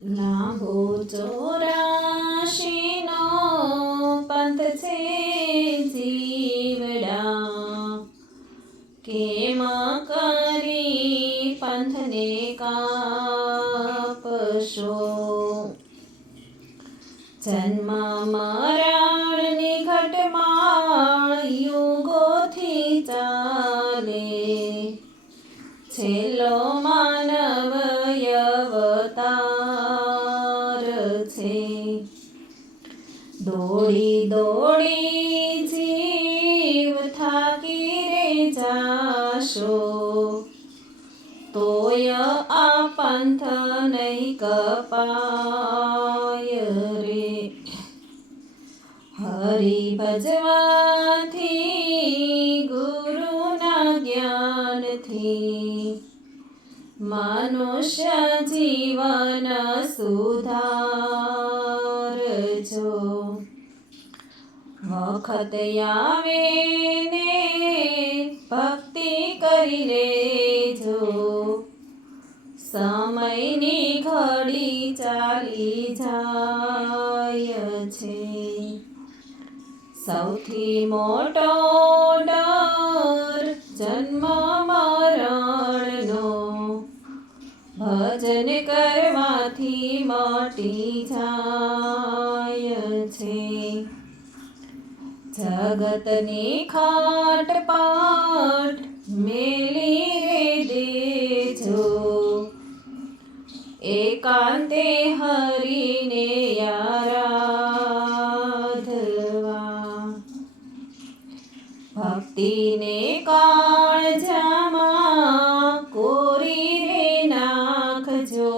લાંબો 84નો પંથ છે જીવડા, કેમ કરી પંથને કાપશો. જન્મ મરણની ઘટમાળ યુગોથી ચાલે, છેલ્લો માનવ અવતાર છે. દોડી દોડી જીવ થાકી રે જાશો, તોય આ પંથ નહીં કપાય રે. હરિ ભજવાથી ગુરુના જ્ઞાનથી, મનુષ્ય જીવન સુધારજો. વખત આવે ને ભક્તિ કરી લેજો, સમયની ઘડી ચાલી જાય છે. સૌથી મોટો ડર જન્મ મરણનો, ભજન કરવાથી મટી જાય છે. જગતની ખાટપાટ મેલી રે દેજો, એકાંતે હરિને આરાધવા. ભક્તિને કાળજામાં કોરી રે નાખજો,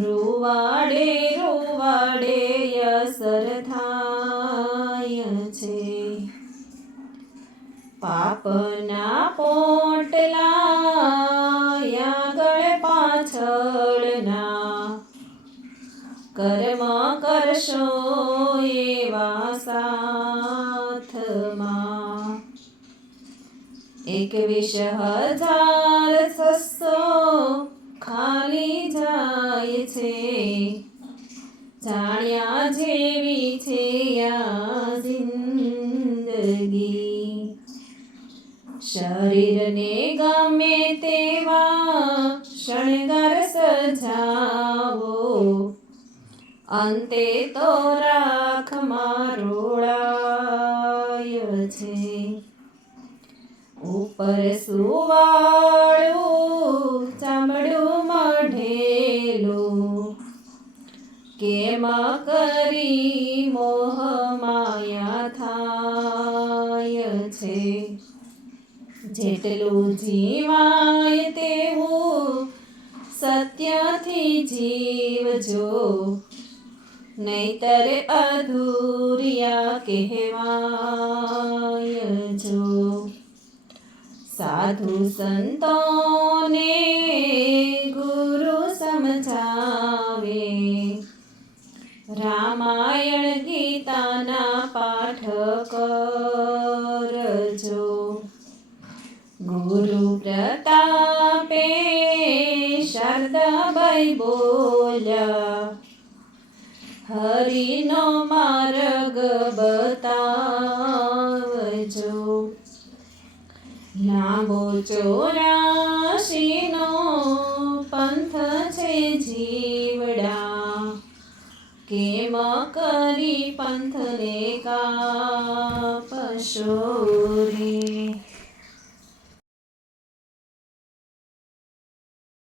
રૂવાડે રૂવાડે અસર થાય છે. પાપના પોટલા આગળ પાછળના, કર્મ કરશો એવા સાથમાં. 21,600 ખાલી જાય છે, જાણ્યા જેવી છે આ જિંદગી. શરીરને ગમે તેવા શણગાર સજાવો, અંતે તો રાખમાં રોળાય છે. ઉપર સુવાળું ચામડું મઢેલું, કેમ કરી મોહ માયા થાય છે. જેટલું જીવાય તેવું સત્યથી જીવજો, નહીતર અધૂરિયા કહેવાય જો. સાધુ સંતોને ગુરુ સમજાવે, રામાયણ ગીતાના પાઠ કરજો. ગુરુ પ્રતાપે શારદાબાઈ બોલ્યા, હરિનો માર્ગ બતાવજો. લાંબો 84નો પંથ છે જીવડા, કેમ કરી પંથને કાપશો રે.